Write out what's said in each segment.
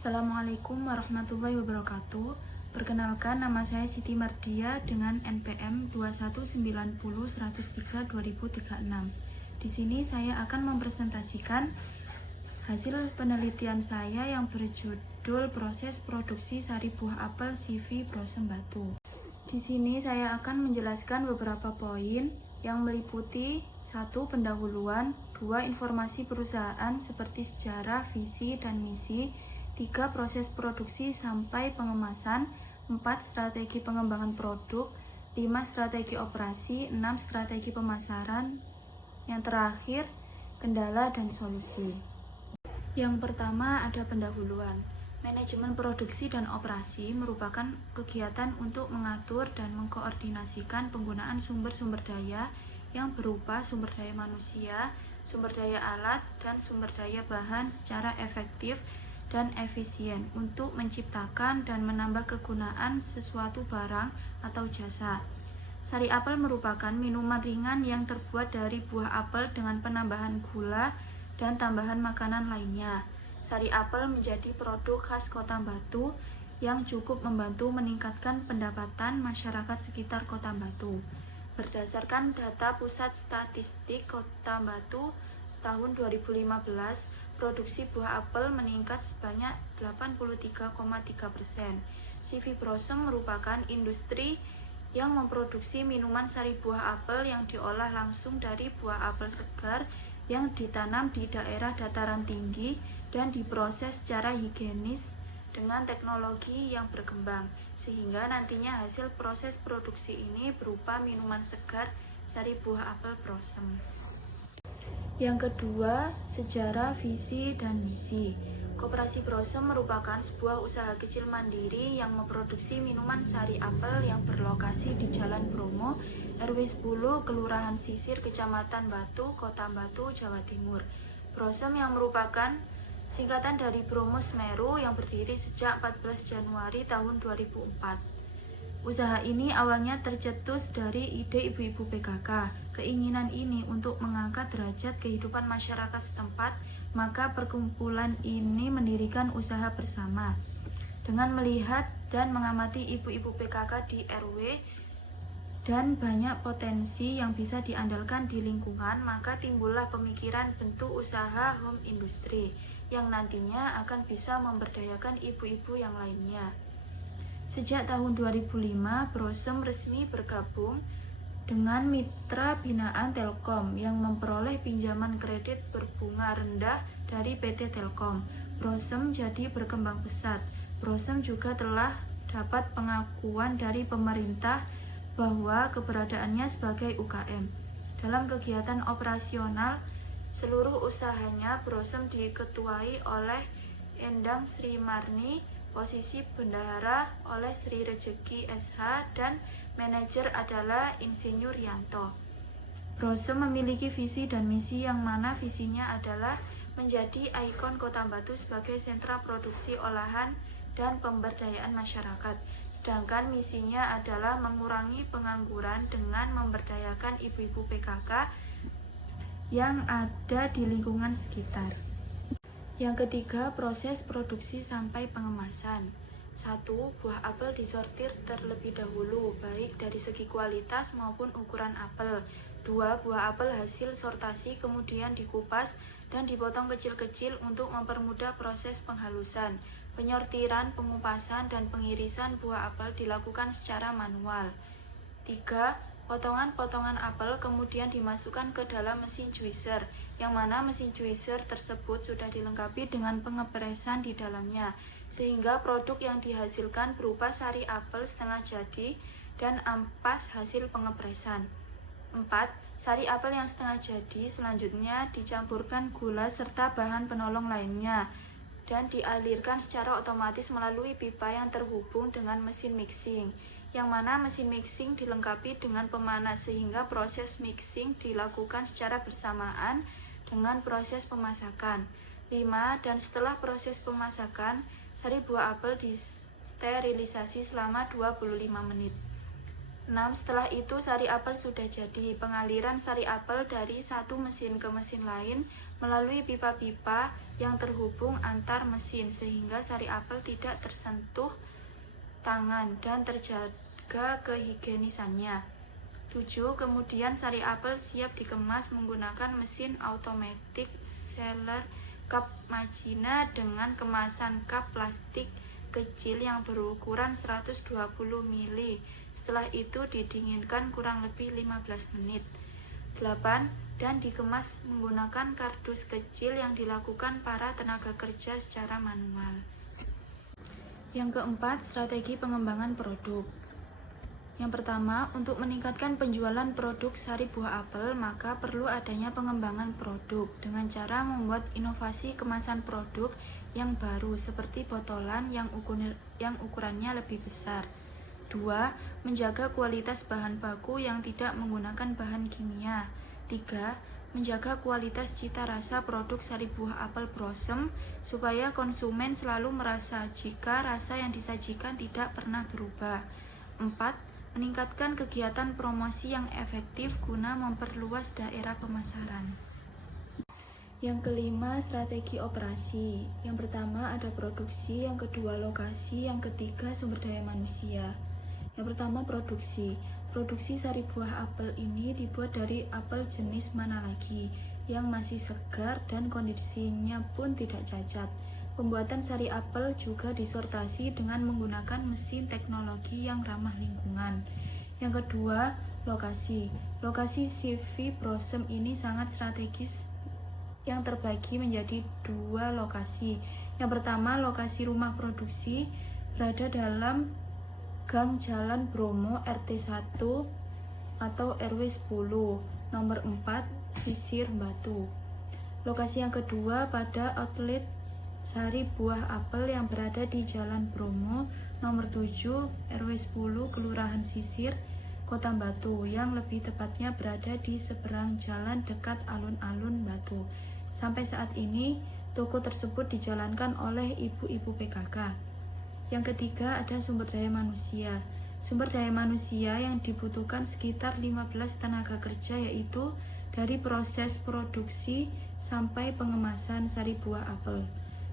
Assalamualaikum warahmatullahi wabarakatuh. Perkenalkan, nama saya Siti Mardia dengan NPM 2190103-2036. Di sini saya akan mempresentasikan hasil penelitian saya yang berjudul proses produksi sari buah apel CV Brosem Batu. Di sini saya akan menjelaskan beberapa poin yang meliputi 1. Pendahuluan, 2. Informasi perusahaan seperti sejarah, visi, dan misi, 3. Proses produksi sampai pengemasan, 4. Strategi pengembangan produk, 5. Strategi operasi, 6. Strategi pemasaran, yang terakhir, kendala dan solusi. Yang pertama ada pendahuluan. Manajemen produksi dan operasi merupakan kegiatan untuk mengatur dan mengkoordinasikan penggunaan sumber-sumber daya yang berupa sumber daya manusia, sumber daya alat, dan sumber daya bahan secara efektif dan efisien untuk menciptakan dan menambah kegunaan sesuatu barang atau jasa. Sari apel merupakan minuman ringan yang terbuat dari buah apel dengan penambahan gula dan tambahan makanan lainnya. Sari apel menjadi produk khas Kota Batu yang cukup membantu meningkatkan pendapatan masyarakat sekitar Kota Batu. Berdasarkan data Pusat Statistik Kota Batu tahun 2015, produksi buah apel meningkat sebanyak 83,3%. CV Brosem merupakan industri yang memproduksi minuman sari buah apel yang diolah langsung dari buah apel segar yang ditanam di daerah dataran tinggi dan diproses secara higienis dengan teknologi yang berkembang, sehingga nantinya hasil proses produksi ini berupa minuman segar sari buah apel Brosem. Yang kedua, sejarah, visi, dan misi. Koperasi Brosem merupakan sebuah usaha kecil mandiri yang memproduksi minuman sari apel yang berlokasi di Jalan Bromo, RW 10, Kelurahan Sisir, Kecamatan Batu, Kota Batu, Jawa Timur. Brosem yang merupakan singkatan dari Bromo Semeru yang berdiri sejak 14 Januari tahun 2004. Usaha ini awalnya tercetus dari ide ibu-ibu PKK. Keinginan ini untuk mengangkat derajat kehidupan masyarakat setempat, maka perkumpulan ini mendirikan usaha bersama. Dengan melihat dan mengamati ibu-ibu PKK di RW dan banyak potensi yang bisa diandalkan di lingkungan, maka timbullah pemikiran bentuk usaha home industry yang nantinya akan bisa memberdayakan ibu-ibu yang lainnya. Sejak tahun 2005, Brosem resmi bergabung dengan mitra binaan Telkom yang memperoleh pinjaman kredit berbunga rendah dari PT Telkom. Brosem jadi berkembang pesat. Brosem juga telah dapat pengakuan dari pemerintah bahwa keberadaannya sebagai UKM. Dalam kegiatan operasional, seluruh usahanya Brosem diketuai oleh Endang Sri Marni, posisi bendahara oleh Sri Rejeki SH, dan manajer adalah Insinyur Yanto. Brosem memiliki visi dan misi yang mana visinya adalah menjadi ikon Kota Batu sebagai sentra produksi olahan dan pemberdayaan masyarakat. Sedangkan misinya adalah mengurangi pengangguran dengan memberdayakan ibu-ibu PKK yang ada di lingkungan sekitar. Yang ketiga, proses produksi sampai pengemasan. 1. Buah apel disortir terlebih dahulu, baik dari segi kualitas maupun ukuran apel. 2. Buah apel hasil sortasi kemudian dikupas dan dipotong kecil-kecil untuk mempermudah proses penghalusan. Penyortiran, pengupasan, dan pengirisan buah apel dilakukan secara manual. 3. Potongan-potongan apel kemudian dimasukkan ke dalam mesin juicer, yang mana mesin juicer tersebut sudah dilengkapi dengan pengepresan di dalamnya, sehingga produk yang dihasilkan berupa sari apel setengah jadi dan ampas hasil pengepresan. 4. Sari apel yang setengah jadi selanjutnya dicampurkan gula serta bahan penolong lainnya dan dialirkan secara otomatis melalui pipa yang terhubung dengan mesin mixing, yang mana mesin mixing dilengkapi dengan pemanas sehingga proses mixing dilakukan secara bersamaan dengan proses pemasakan. 5. Dan setelah proses pemasakan, sari buah apel disterilisasi selama 25 menit. 6. Setelah itu sari apel sudah jadi. Pengaliran sari apel dari satu mesin ke mesin lain melalui pipa-pipa yang terhubung antar mesin sehingga sari apel tidak tersentuh tangan dan terjaga kehigienisannya. 7. Kemudian sari apel siap dikemas menggunakan mesin automatic seller cup Magina dengan kemasan cup plastik kecil yang berukuran 120 ml. Setelah itu didinginkan kurang lebih 15 menit. 8. Dan dikemas menggunakan kardus kecil yang dilakukan para tenaga kerja secara manual. Yang keempat, strategi pengembangan produk. Yang pertama, untuk meningkatkan penjualan produk sari buah apel, maka perlu adanya pengembangan produk dengan cara membuat inovasi kemasan produk yang baru seperti botolan yang ukurannya lebih besar. 2. Menjaga kualitas bahan baku yang tidak menggunakan bahan kimia. 3. Menjaga kualitas cita rasa produk sari buah apel Blossom supaya konsumen selalu merasa jika rasa yang disajikan tidak pernah berubah. 4. Meningkatkan kegiatan promosi yang efektif guna memperluas daerah pemasaran. Yang kelima, strategi operasi. Yang pertama ada produksi, yang kedua lokasi, yang ketiga sumber daya manusia. Yang pertama produksi. Produksi sari buah apel ini dibuat dari apel jenis mana lagi yang masih segar dan kondisinya pun tidak cacat. Pembuatan sari apel juga disortasi dengan menggunakan mesin teknologi yang ramah lingkungan. Yang kedua, lokasi. Lokasi CV Blossom ini sangat strategis yang terbagi menjadi 2 lokasi. Yang pertama, lokasi rumah produksi berada dalam Gang Jalan Bromo RT 1 atau RW 10, nomor 4, Sisir Batu. Lokasi yang kedua pada outlet sari buah apel yang berada di Jalan Bromo, nomor 7, RW 10, Kelurahan Sisir, Kota Batu, yang lebih tepatnya berada di seberang jalan dekat alun-alun Batu. Sampai saat ini, toko tersebut dijalankan oleh ibu-ibu PKK. Yang ketiga ada sumber daya manusia. Sumber daya manusia yang dibutuhkan sekitar 15 tenaga kerja, yaitu dari proses produksi sampai pengemasan sari buah apel.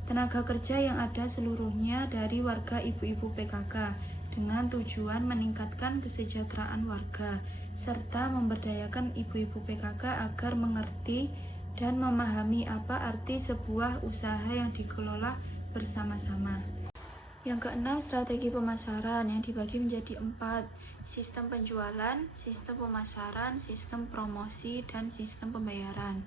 Tenaga kerja yang ada seluruhnya dari warga ibu-ibu PKK dengan tujuan meningkatkan kesejahteraan warga serta memberdayakan ibu-ibu PKK agar mengerti dan memahami apa arti sebuah usaha yang dikelola bersama-sama. Yang keenam, strategi pemasaran yang dibagi menjadi 4: sistem penjualan, sistem pemasaran, sistem promosi, dan sistem pembayaran.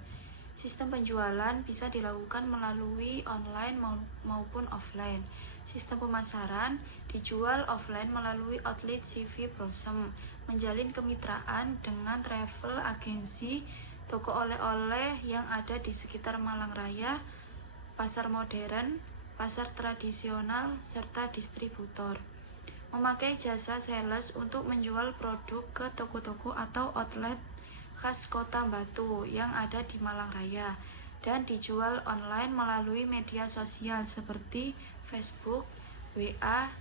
Sistem penjualan bisa dilakukan melalui online maupun offline. Sistem pemasaran dijual offline melalui outlet CV Blossom, menjalin kemitraan dengan travel agensi, toko oleh-oleh yang ada di sekitar Malang Raya, pasar modern, pasar tradisional, serta distributor. Memakai jasa sales untuk menjual produk ke toko-toko atau outlet khas Kota Batu yang ada di Malang Raya dan dijual online melalui media sosial seperti Facebook, WA,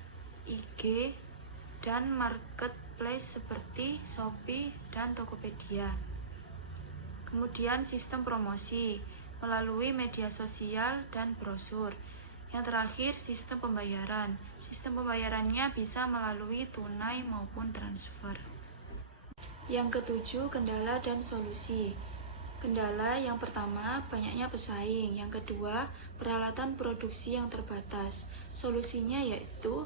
IG, dan marketplace seperti Shopee dan Tokopedia. Kemudian sistem promosi melalui media sosial dan brosur. Yang terakhir, sistem pembayaran. Sistem pembayarannya bisa melalui tunai maupun transfer. Yang ketujuh, kendala dan solusi. Kendala yang pertama, banyaknya pesaing. Yang kedua, peralatan produksi yang terbatas. Solusinya yaitu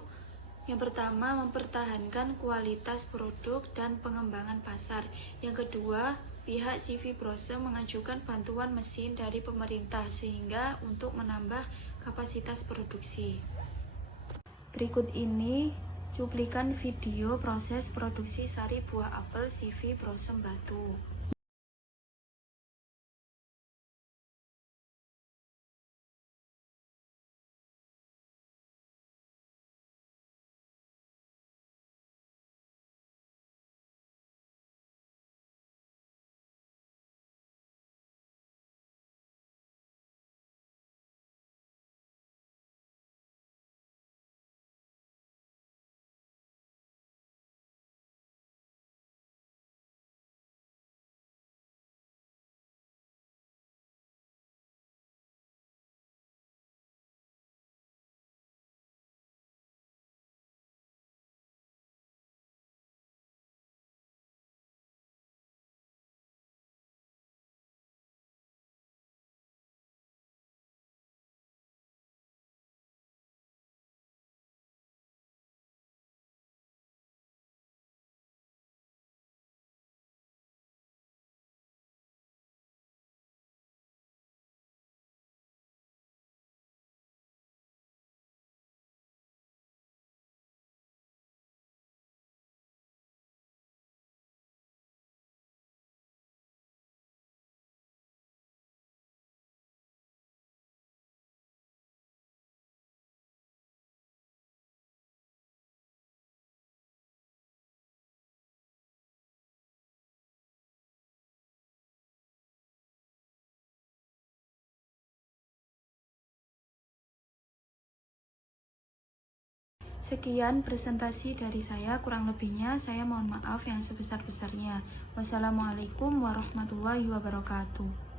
yang pertama, mempertahankan kualitas produk dan pengembangan pasar. Yang kedua, pihak CV Blossom mengajukan bantuan mesin dari pemerintah sehingga untuk menambah kapasitas produksi. Berikut ini cuplikan video proses produksi sari buah apel CV Blossom Batu. Sekian presentasi dari saya, kurang lebihnya saya mohon maaf yang sebesar-besarnya. Wassalamualaikum warahmatullahi wabarakatuh.